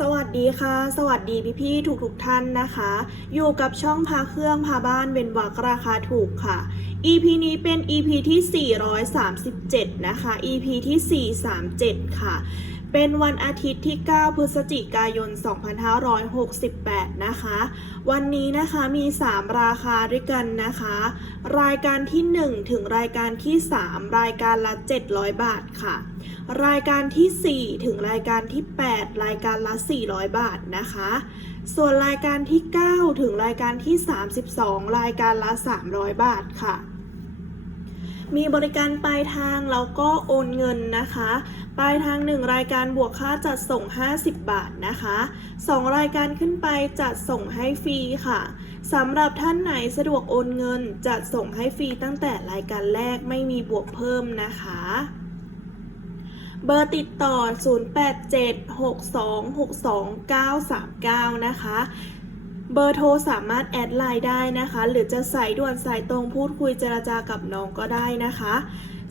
สวัสดีค่ะ สวัสดีพี่ๆทุกๆท่านนะคะ อยู่กับช่องพาเครื่องพาบ้านเวนวักราคาถูกค่ะ EP นี้เป็น EP ที่ 437 นะคะ EP ที่ 437 ค่ะ เป็นวันอาทิตย์ที่ 9 พฤศจิกายน 2568 นะคะ วันนี้นะคะมี 3 ราคาด้วยกันนะคะ รายการที่ 1 ถึงรายการที่ 3 รายการละ 700 บาทค่ะ รายการที่ 4 ถึงรายการที่ 8 รายการละ 400 บาทนะคะ ส่วนรายการที่ 9 ถึงรายการที่ 32 รายการละ 300 บาทค่ะ มีบริการปลายทางแล้วก็โอนเงินนะคะ ปลายทาง 1 รายการบวกค่าจัดส่ง 50 บาทนะคะ 2 รายการขึ้นไปจัดส่งให้ฟรีค่ะสำหรับท่านไหนสะดวกโอนเงินจัดส่งให้ฟรีตั้งแต่รายการแรกไม่มีบวกเพิ่มนะคะเบอร์ติดต่อ 0876262939 นะคะ เบอร์โทรสามารถแอดไลน์ได้นะคะ หรือจะสายด่วนสายตรงพูดคุยเจรจากับน้องก็ได้นะคะ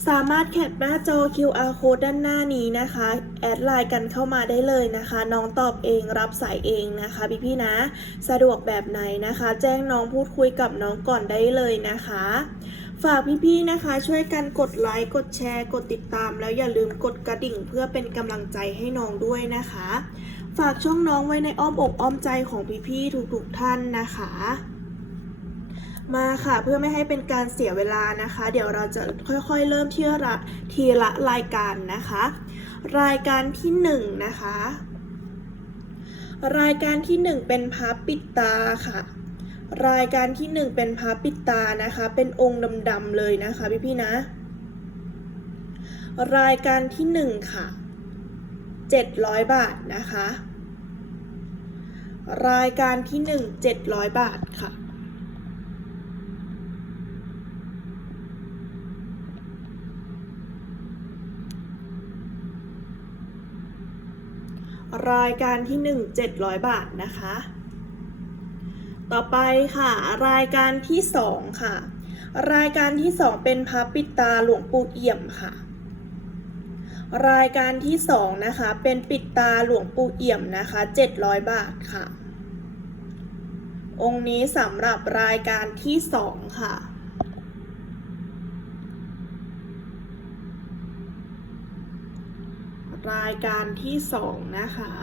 สามารถแคปหน้าจอ QR code ด้านหน้านี้นะคะ แอดไลน์กันเข้ามาได้เลยนะคะ น้องตอบเองรับสายเองนะคะ พี่ๆนะ สะดวกแบบไหนนะคะ แจ้งน้องพูดคุยกับน้องก่อนได้เลยนะคะ ฝากพี่ๆนะคะ ช่วยกันกดไลค์กดแชร์ กดติดตาม แล้วอย่าลืมกดกระดิ่งเพื่อเป็นกำลังใจให้น้องด้วยนะคะ ฝากช่องน้องไว้ในอ้อมอกอ้อมใจของพี่ๆทุกๆท่านนะคะ มาค่ะเพื่อไม่ให้เป็นการเสียเวลานะคะ เดี๋ยวเราจะค่อยๆ เริ่มที่ละทีละรายการนะคะ รายการที่หนึ่งนะคะ รายการที่หนึ่งเป็นพับปิดตาค่ะรายการที่หนึ่งเป็นพับปิดตานะคะ เป็นองค์ดำๆเลยนะคะพี่ๆนะ รายการที่หนึ่งค่ะ 700 บาทนะคะ รายการที่หนึ่ง700 บาทค่ะ รายการที่หนึ่ง700 บาทนะคะ ต่อไปค่ะ รายการที่สองค่ะ รายการที่สองเป็นพระปิดตาหลวงปู่เอี่ยมค่ะ รายการที่สองนะคะ เป็นปิดตาหลวงปู่เอี่ยมนะคะ 700 บาทค่ะ องค์นี้สำหรับรายการที่สองค่ะรายการที่สองนะคะ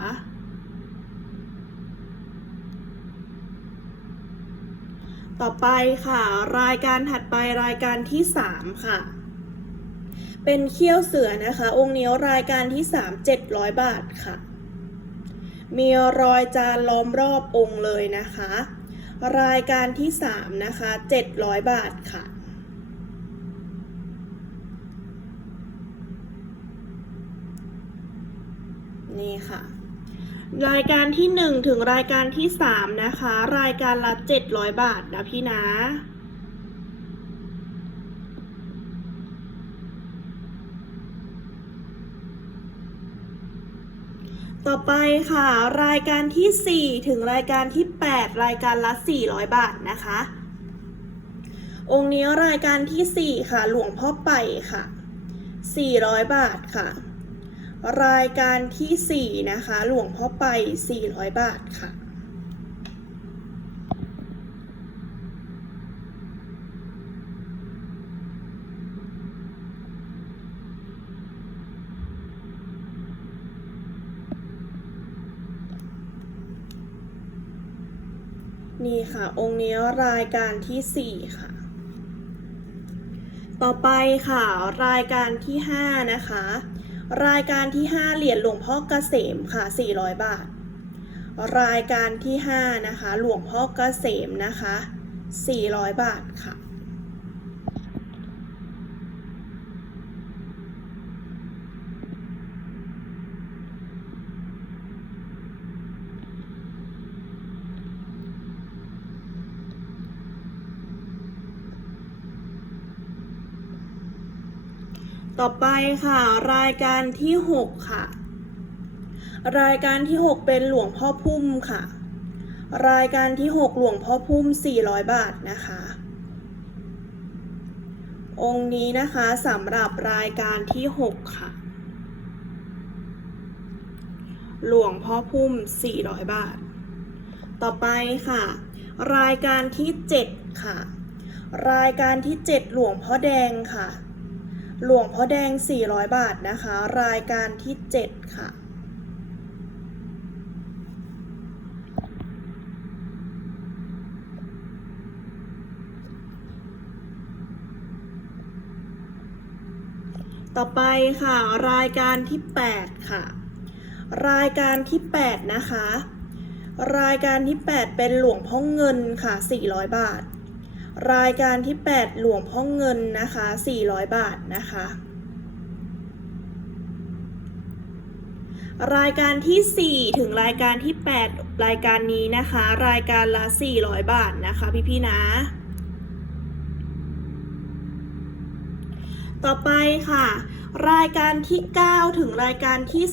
ต่อไปค่ะ รายการถัดไปรายการที่สามค่ะ เป็นเขี้ยวเสือนะคะ องค์นี้รายการที่สามเจ็ดร้อยบาทค่ะ มีรอยจานล้อมรอบองค์เลยนะคะ รายการที่สามนะคะเจ็ดร้อยบาทค่ะนี่ค่ะรายการที่หนึ่งถึงรายการที่สามนะคะ รายการละเจ็ดร้อยบาทนะพี่นะ ต่อไปค่ะ รายการที่ 4 ถึงรายการที่ 8 รายการละ 400 บาทนะคะ องค์นี้รายการที่ 4 ค่ะ หลวงพ่อไปค่ะ 400 บาทค่ะ รายการที่ 4 นะคะ หลวงพ่อไป 400 บาทค่ะ นี่ค่ะ องค์นี้รายการที่ 4 ค่ะ ต่อไปค่ะรายการที่ 5 นะคะ รายการที่ 5 เหรียญหลวงพ่อเกษมค่ะ 400 บาท รายการที่ 5 นะคะ หลวงพ่อเกษมนะคะ 400 บาทค่ะ ต่อไปค่ะ รายการที่ 6 ค่ะ รายการที่ 6 เป็นหลวงพ่อพุ่มค่ะ รายการที่ 6 หลวงพ่อพุ่ม 400 บาทนะคะ องค์นี้นะคะสำหรับรายการที่ 6 ค่ะ หลวงพ่อพุ่ม 400 บาท ต่อไปค่ะ รายการที่ 7 ค่ะ รายการที่ 7 หลวงพ่อแดงค่ะ หลวงพ่อแดง 400 บาทนะคะ รายการที่ 7 ค่ะ ต่อไปค่ะ รายการที่ 8 ค่ะ รายการที่ 8 นะคะ รายการที่ 8 เป็นหลวงพ่อเงินค่ะ 400 บาท รายการที่ 8 หลวงพ่อเงินนะคะ 400 บาทนะคะ รายการที่ 4 ถึงรายการที่ 8 รายการนี้นะคะ รายการละ 400 บาทนะคะ พี่ๆนะ ต่อไปค่ะ รายการที่ 9 ถึงรายการที่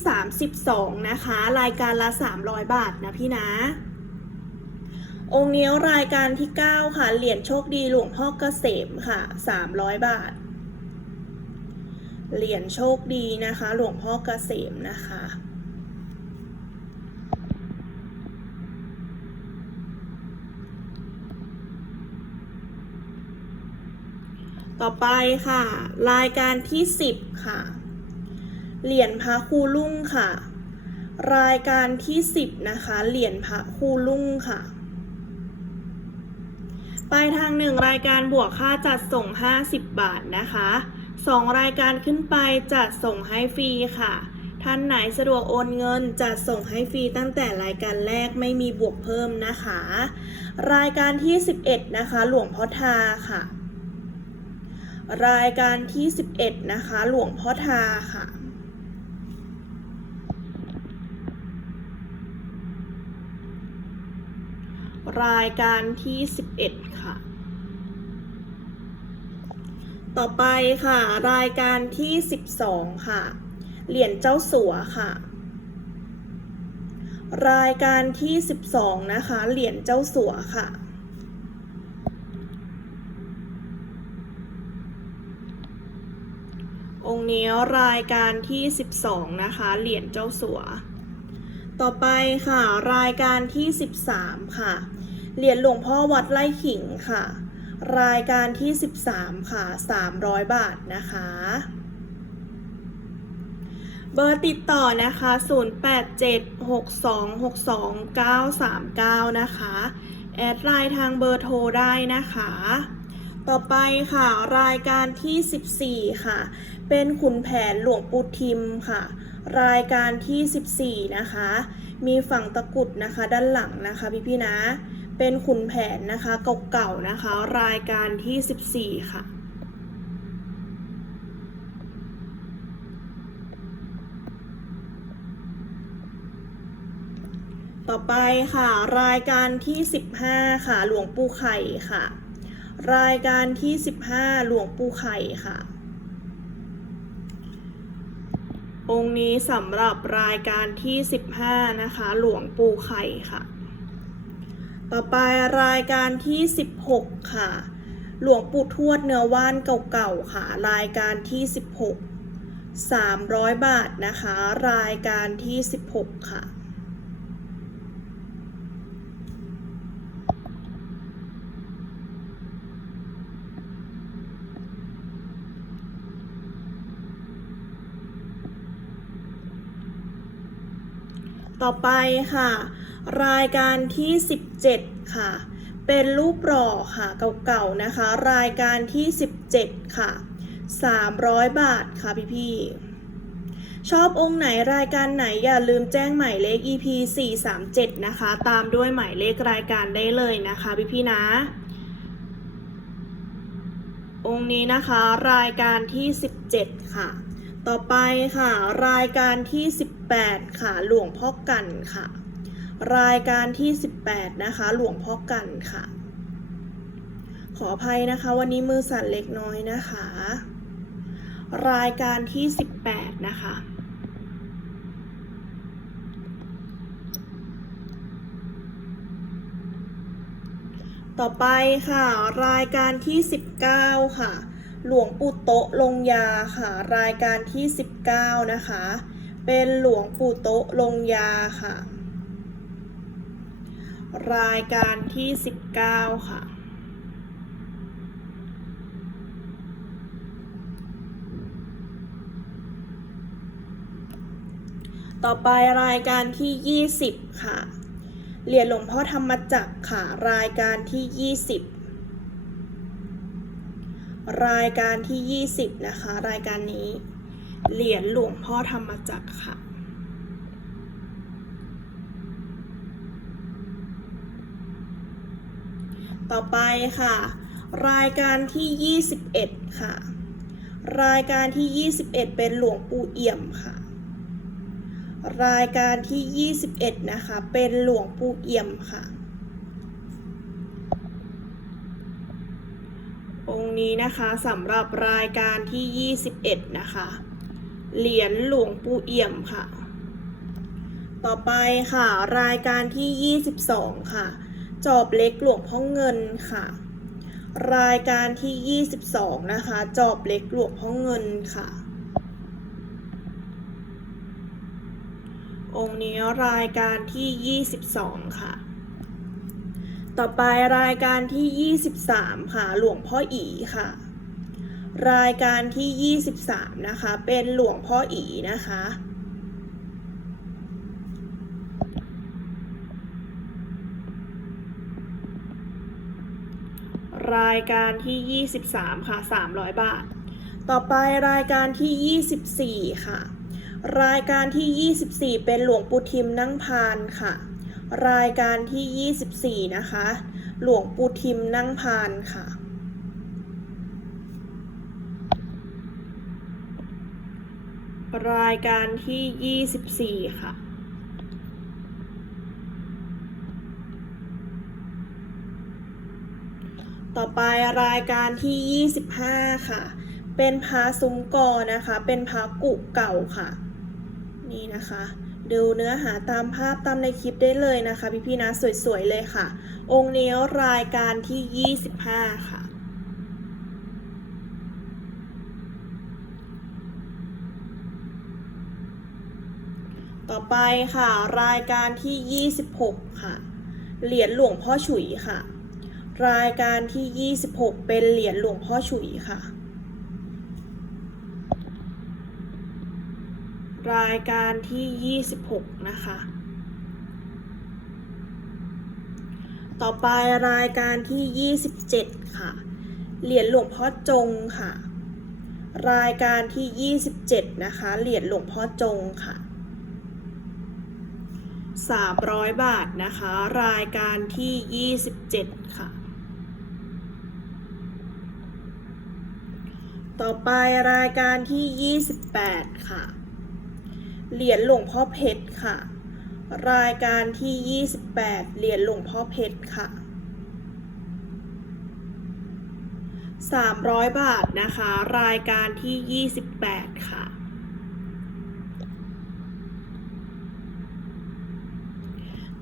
32 นะคะ รายการละ 300 บาทนะพี่นะ องค์เนี้ยรายการที่ 9 ค่ะ เหรียญโชคดีหลวงพ่อเกษมค่ะ 300 บาท เหรียญโชคดีนะคะ หลวงพ่อเกษมนะคะต่อไปค่ะ รายการที่ 10 ค่ะ เหรียญพระครูลุ่งค่ะ รายการที่ 10 นะคะ เหรียญพระครูลุ่งค่ะ ปลายทางหนึ่งรายการบวกค่าจัดส่ง 50 บาทนะคะสองรายการขึ้นไปจัดส่งให้ฟรีค่ะ ท่านไหนสะดวกโอนเงินจัดส่งให้ฟรีตั้งแต่รายการแรกไม่มีบวกเพิ่มนะคะ รายการที่ 11 นะคะ หลวงพ่อทาค่ะ รายการที่ 11 นะคะ หลวงพ่อทาค่ะรายการที่ 11 ค่ะ ต่อไปค่ะ รายการที่ 12 ค่ะ เหรียญเจ้าสัวค่ะ รายการที่ 12 นะคะ เหรียญเจ้าสัวค่ะองค์นี้รายการที่ 12 นะคะ เหรียญเจ้าสัว ต่อไปค่ะ รายการที่ 13 ค่ะ เหรียญหลวงพ่อวัดไร่ขิงค่ะ รายการที่ 13 ค่ะ 300 บาทนะคะ เบอร์ติดต่อนะคะ 0876262939 นะคะ แอดไลน์ทางเบอร์โทรได้นะคะ ต่อไปค่ะรายการที่ 14 ค่ะ เป็นขุนแผนหลวงปู่ทิมค่ะ รายการที่ 14 นะคะ มีฝั่งตะกุดนะคะด้านหลังนะคะพี่ๆนะ เป็นขุนแผนนะคะเก่าๆนะคะ รายการที่ 14 ค่ะ ต่อไปค่ะ รายการที่ 15 ค่ะ หลวงปู่ไข่ค่ะ รายการที่ 15 หลวงปู่ไข่ค่ะ องค์นี้สำหรับรายการที่ 15 นะคะ หลวงปู่ไข่ค่ะ ต่อไปรายการที่ 16 ค่ะ หลวงปู่ทวดเนื้อว่านเก่าๆค่ะ รายการที่ 16 300 บาทนะคะ รายการที่ 16 ค่ะต่อไปค่ะ รายการที่ 17 ค่ะ เป็นรูปหล่อค่ะเก่าๆนะคะ รายการที่ 17 ค่ะ 300 บาทค่ะพี่ๆชอบองค์ไหนรายการไหนอย่าลืมแจ้งหมายเลข EP 437 นะคะ ตามด้วยหมายเลขรายการได้เลยนะคะพี่ๆนะ องค์นี้นะคะรายการที่ 17 ค่ะ ต่อไปค่ะ รายการที่ 18 ค่ะ หลวงพ่อกันค่ะ รายการที่ 18 นะคะ หลวงพ่อกันค่ะ ขออภัยนะคะ วันนี้มือสั่นเล็กน้อยนะคะ รายการที่ 18 นะคะ ต่อไปค่ะ รายการที่ 19 ค่ะ หลวงปู่โตะลงยาค่ะ รายการที่ 19 นะคะ เป็นหลวงปู่โตะลงยาค่ะ รายการที่ 19 ค่ะ ต่อไปรายการที่ 20 ค่ะ เหรียญหลวงพ่อธรรมจักรค่ะ รายการที่ 20 รายการที่ 20 นะคะ รายการนี้ เหรียญหลวงพ่อธรรมจักรค่ะ ต่อไปค่ะ รายการที่ 21 ค่ะ รายการที่ 21 เป็นหลวงปู่เอี่ยมค่ะ รายการที่ 21 นะคะ เป็นหลวงปู่เอี่ยมค่ะ องค์นี้นะคะสำหรับรายการที่ 21 นะคะ เหรียญหลวงปู่เอี่ยมค่ะ ต่อไปค่ะ รายการที่ 22 ค่ะ จอบเล็กหลวงพ่อเงินค่ะ รายการที่ 22 นะคะ จอบเล็กหลวงพ่อเงินค่ะ องค์นี้รายการที่ 22 ค่ะ ต่อไปรายการที่ 23 ค่ะ หลวงพ่ออีค่ะ รายการที่ 23 นะคะ เป็นหลวงพ่ออีนะคะ รายการที่ 23 ค่ะ 300 บาท ต่อไปรายการที่ 24 ค่ะ รายการที่ 24 เป็นหลวงปู่ทิมนั่งพานค่ะ รายการที่ 24 นะคะ หลวงปู่ทิมนั่งพานค่ะรายการที่ 24 ค่ะ ต่อไปรายการที่ 25 ค่ะ เป็นพาซุ้มกอนะคะ เป็นพากุเก่าค่ะ นี่นะคะ ดูเนื้อหาตามภาพตามในคลิปได้เลยนะคะ พี่ๆนะสวยๆเลยค่ะ องค์นี้รายการที่ 25 ค่ะต่อไปค่ะ รายการที่ 26 ค่ะ เหรียญหลวงพ่อฉุยค่ะ รายการที่ 26 เป็นเหรียญหลวงพ่อฉุยค่ะ รายการที่ 26 นะคะ ต่อไปรายการที่ 27 ค่ะ เหรียญหลวงพ่อจงค่ะ รายการที่ 27 นะคะ เหรียญหลวงพ่อจงค่ะ300 บาทนะคะ รายการที่ 27 ค่ะ ต่อไปรายการที่ 28 ค่ะ เหรียญหลวงพ่อเพชรค่ะ รายการที่ 28 เหรียญหลวงพ่อเพชรค่ะ 300 บาทนะคะ รายการที่ 28 ค่ะ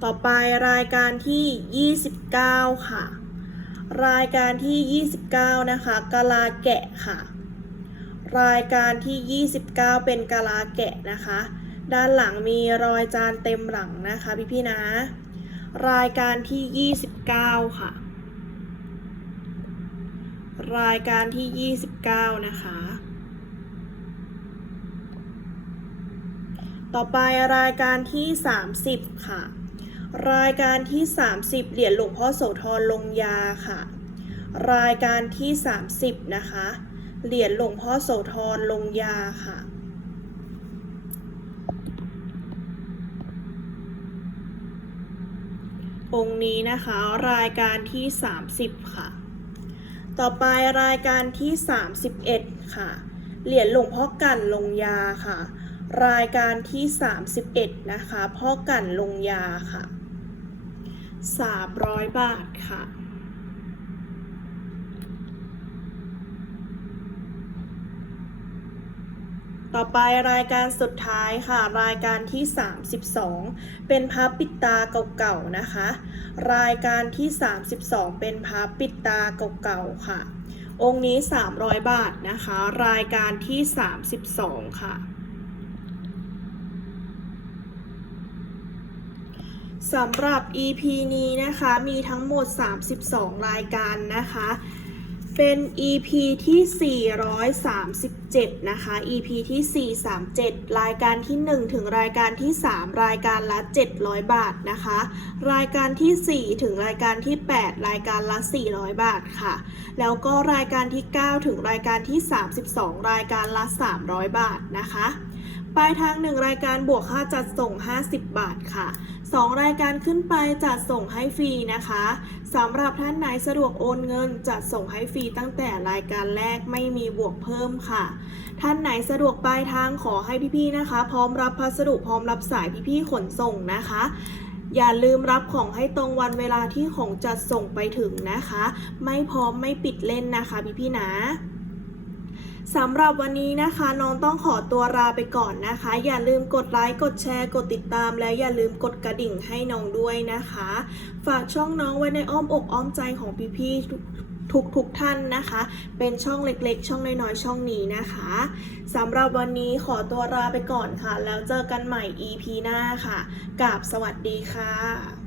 ต่อไปรายการที่ 29 ค่ะ รายการที่ 29 นะคะกะลาแกะค่ะ รายการที่ 29 เป็นกะลาแกะนะคะ ด้านหลังมีรอยจานเต็มหลังนะคะพี่พี่นะ รายการที่ 29 ค่ะ รายการที่ 29 นะคะ ต่อไปรายการที่ 30 ค่ะ รายการที่ 30 เหรียญหลวงพ่อโสธรลงยาค่ะ รายการที่ 30 นะคะ เหรียญหลวงพ่อโสธรลงยาค่ะองค์นี้นะคะรายการที่ 30 ค่ะ ต่อไปรายการที่ 31 ค่ะ เหรียญหลวงพ่อกันลงยาค่ะ รายการที่ 31 นะคะ พ่อกันลงยาค่ะ 300 บาทค่ะ ต่อไปรายการสุดท้ายค่ะ รายการที่ 32 เป็นพับปิดตาเก่าๆนะคะ รายการที่ 32 เป็นพับปิดตาเก่าๆค่ะ องค์นี้ 300 บาทนะคะ รายการที่ 32 ค่ะสำหรับ EP นี้นะคะมีทั้งหมด 32 รายการนะคะ เป็น EP ที่ 437 นะคะ EP ที่ 437 รายการที่ 1 ถึงรายการที่ 3 รายการละ 700 บาทนะคะ รายการที่ 4 ถึงรายการที่ 8 รายการละ 400 บาทค่ะ แล้วก็รายการที่ 9 ถึงรายการที่ 32 รายการละ 300 บาทนะคะ ปลายทาง 1 รายการบวกค่าจัดส่ง 50 บาทค่ะ 2 รายการขึ้นไปจัดส่งให้ฟรีนะคะสำหรับท่านไหนสะดวกโอนเงินจัดส่งให้ฟรีตั้งแต่รายการแรกไม่มีบวกเพิ่มค่ะ ท่านไหนสะดวกปลายทางขอให้พี่ๆนะคะ พร้อมรับพัสดุพร้อมรับสายพี่ๆขนส่งนะคะ อย่าลืมรับของให้ตรงวันเวลาที่ของจัดส่งไปถึงนะคะ ไม่พร้อมไม่ปิดเล่นนะคะพี่ๆนะ สำหรับวันนี้นะคะน้องต้องขอตัวลาไปก่อนนะคะ อย่าลืมกดไลค์กดแชร์กดติดตาม และอย่าลืมกดกระดิ่งให้น้องด้วยนะคะ ฝากช่องน้องไว้ในอ้อมอกอ้อมใจของพี่ๆทุกทุกทุกท่านนะคะ เป็นช่องเล็กๆ ช่องน้อยๆ ช่องนี้นะคะสำหรับวันนี้ขอตัวลาไปก่อนค่ะ แล้วเจอกันใหม่ EP หน้าค่ะกับสวัสดีค่ะ